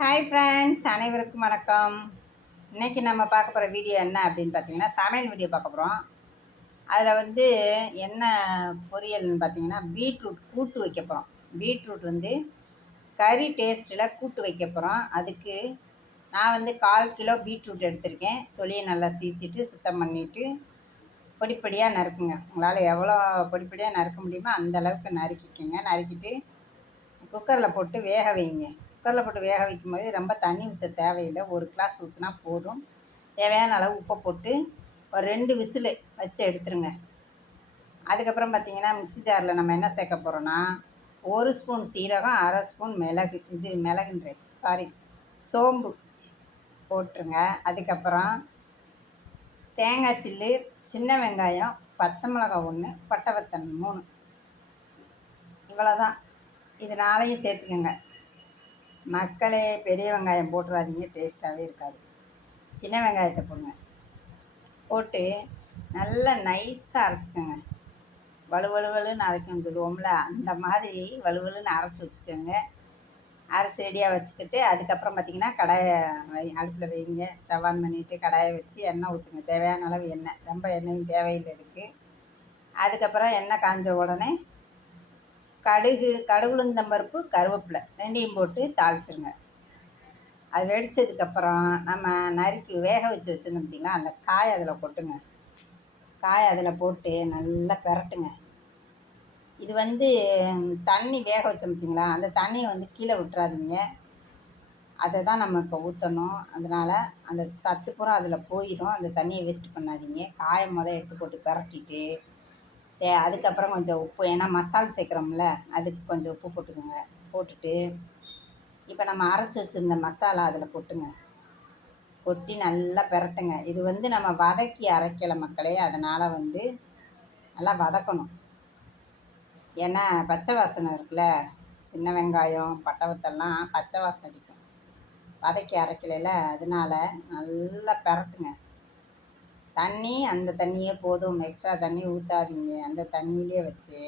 Hi friends, அனைவருக்கும் வணக்கம். இன்றைக்கி நம்ம பார்க்க போகிற வீடியோ என்ன அப்படின்னு பார்த்தீங்கன்னா, சமையல் வீடியோ பார்க்க போகிறோம். அதில் என்ன பொரியல்னு பார்த்தீங்கன்னா, பீட்ரூட் கூட்டு வைக்க போகிறோம். பீட்ரூட் கறி டேஸ்ட்டில் கூட்டு வைக்க போகிறோம். அதுக்கு நான் 1/4 கிலோ பீட்ரூட் எடுத்திருக்கேன். தொலியை நல்லா சீச்சிட்டு சுத்தம் பண்ணிவிட்டு பொடிப்படியாக நறுக்குங்க. உங்களால் எவ்வளோ பொடிப்படியாக நறுக்க முடியுமோ அந்த அளவுக்கு நறுக்கிக்கோங்க. நறுக்கிட்டு குக்கரில் போட்டு வேக வைங்க. குக்கரில் போட்டு வேக வைக்கும்போது ரொம்ப தண்ணி ஊற்ற தேவையில்லை. 1 கிளாஸ் ஊற்றினா போதும். தேவையான அளவு உப்பை போட்டு ஒரு 2 விசில் வச்சு எடுத்துருங்க. அதுக்கப்புறம் பார்த்திங்கன்னா, மிக்ஸி ஜாரில் நம்ம என்ன சேர்க்க போகிறோன்னா, 1 ஸ்பூன் சீரகம், 1/2 ஸ்பூன் சோம்பு போட்டுருங்க. அதுக்கப்புறம் தேங்காய் சில்லு, சின்ன வெங்காயம், பச்சை மிளகாய் 1, பட்டை வத்தல் 3, இவ்வளோதான். இது 4ஐயும் சேர்த்துக்கோங்க. மக்களே, பெரிய வெங்காயம் போட்டுறாதீங்க, டேஸ்ட்டாகவே இருக்காது. சின்ன வெங்காயத்தை போடுங்க. போட்டு நல்லா நைஸாக அரைச்சிக்கோங்க. வலுவலுன்னு அரைக்கணும்னு சொல்லுவோம்ல, அந்த மாதிரி வலுவலுன்னு அரைச்சி வச்சுக்கோங்க. அரைச்சி ரெடியாக வச்சுக்கிட்டு அதுக்கப்புறம் பார்த்திங்கன்னா, கடாயை அடுப்பில் வைங்க. ஸ்டவ் ஆன் பண்ணிவிட்டு கடாயை வச்சு எண்ணெய் ஊற்றுங்க. தேவையான அளவு எண்ணெய், ரொம்ப எண்ணெயும் தேவையில்லை இதுக்கு. அதுக்கப்புறம் எண்ணெய் காஞ்ச உடனே கடுகு உளுந்தம்பருப்பு, கருவேப்பிலை 2ஐயும் போட்டு தாளிச்சிருங்க. அது வெடித்ததுக்கப்புறம் நம்ம நறுக்கி வேக வச்சு வச்சுருந்தோம் பார்த்திங்களா, அந்த காயை அதில் கொட்டுங்க. காயை அதில் போட்டு நல்லா பெரட்டுங்க. இது தண்ணி வேக வச்சோம் பார்த்திங்களா, அந்த தண்ணியை கீழே விட்டுறாதீங்க. அதை தான் நம்ம இப்போ ஊற்றணும். அதனால் அந்த சத்து பூரா அதில் போயிடும். அந்த தண்ணியை வேஸ்ட் பண்ணாதீங்க. காயை எடுத்து போட்டு பெரட்டிட்டு அதுக்கப்புறம் கொஞ்சம் உப்பு, ஏன்னா மசால் சேர்க்குறோம்ல, அதுக்கு கொஞ்சம் உப்பு போட்டுக்கோங்க. போட்டுட்டு இப்போ நம்ம அரைச்சி வச்சுருந்த மசாலா அதில் கொட்டுங்க. கொட்டி நல்லா பெரட்டுங்க. இது நம்ம வதக்கி அரைக்கலை மக்களே, அதனால் நல்லா வதக்கணும். ஏன்னா பச்சை வாசனை இருக்குல்ல, சின்ன வெங்காயம் பட்டை வத்தல்லாம் பச்சை வாசனை அடிக்கும் வதக்கி அரைக்கலைல. அதனால் நல்லா பெரட்டுங்க. அந்த தண்ணியே போதும், எக்ஸ்ட்ரா தண்ணி ஊற்றாதீங்க. அந்த தண்ணியிலே வச்சு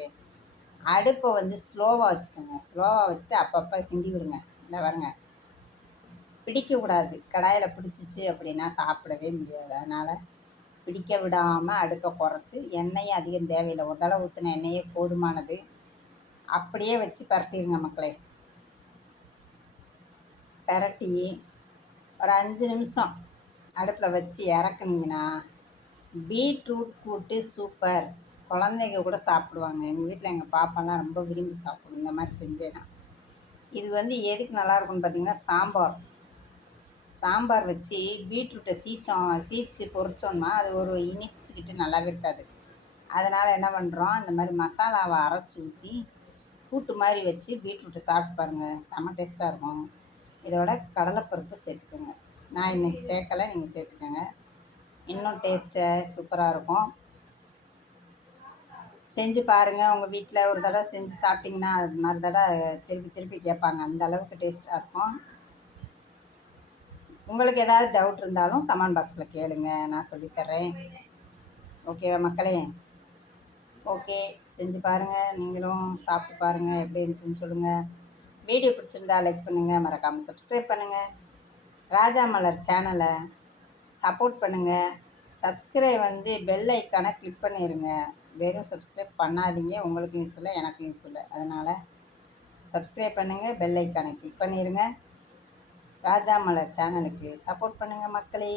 அடுப்பை ஸ்லோவாக வச்சுக்கோங்க. ஸ்லோவாக வச்சுட்டு அப்பப்போ கிண்டி விடுங்க. இந்த பாருங்க, பிடிக்கக்கூடாது. கடாயில் பிடிச்சிச்சு அப்படின்னா சாப்பிடவே முடியாது. அதனால் பிடிக்க விடாமல் அடுப்பை குறைச்சி, எண்ணெயும் அதிகம் தேவையில்லை. ஒரு தடவை ஊற்றின எண்ணெயே போதுமானது. அப்படியே வச்சு பரட்டிடுங்க மக்களே. பரட்டி ஒரு 5 நிமிஷம் அடுப்பில் வச்சு இறக்குனீங்கன்னா பீட்ரூட் கூட்டு சூப்பர். குழந்தைங்க கூட சாப்பிடுவாங்க. எங்கள் வீட்டில் எங்கள் பாப்பாலாம் ரொம்ப விரும்பி சாப்பிடும் இந்த மாதிரி செஞ்சேன்னா. இது எதுக்கு நல்லாயிருக்குன்னு பார்த்திங்கன்னா, சாம்பார் வச்சு பீட்ரூட்டை சீச்சு பொரிச்சோன்னா அது ஒரு இனிச்சிக்கிட்டு நல்லாவே இருக்காது. அதனால் என்ன பண்ணுறோம், இந்த மாதிரி மசாலாவை அரைச்சி ஊற்றி கூட்டு மாதிரி வச்சு பீட்ரூட்டை சாப்பிட்டு பாருங்கள், செம்ம டேஸ்ட்டாக இருக்கும். இதோட கடலைப்பருப்பு சேர்த்துக்கோங்க. நான் இன்றைக்கி சேர்க்கலை, நீங்கள் சேர்த்துக்கோங்க. இன்னும் டேஸ்ட்டு சூப்பராக இருக்கும். செஞ்சு பாருங்கள். உங்கள் வீட்டில் ஒரு தடவை செஞ்சு சாப்பிட்டிங்கன்னா அது மாதிரி தடவை திருப்பி கேட்பாங்க. அந்த அளவுக்கு டேஸ்ட்டாக இருக்கும். உங்களுக்கு ஏதாவது டவுட் இருந்தாலும் கமெண்ட் பாக்ஸில் கேளுங்க, நான் சொல்லித்தர்றேன். ஓகேவா மக்களே? ஓகே, செஞ்சு பாருங்கள். நீங்களும் சாப்பிட்டு பாருங்கள், எப்படி இருந்துச்சுன்னு சொல்லுங்கள். வீடியோ பிடிச்சிருந்தா லைக் பண்ணுங்கள், மறக்காமல் சப்ஸ்கிரைப் பண்ணுங்கள். ராஜா மலர் சேனலை சப்போர்ட் பண்ணுங்கள். சப்ஸ்கிரைப் பெல் ஐக்கானை கிளிக் பண்ணிடுங்க. வெறும் சப்ஸ்கிரைப் பண்ணாதீங்க, உங்களுக்கு யூஸ் இல்லை, எனக்கு யூஸ் இல்லை. அதனால் சப்ஸ்கிரைப் பண்ணுங்கள், பெல் ஐக்கானை கிளிக் பண்ணிடுங்க. ராஜா மலர் சேனலுக்கு சப்போர்ட் பண்ணுங்கள் மக்களே.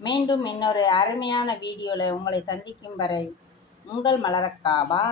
மீண்டும் இன்னொரு அருமையான வீடியோவில் உங்களை சந்திக்கும் வரை உங்கள் மலரக்காபா.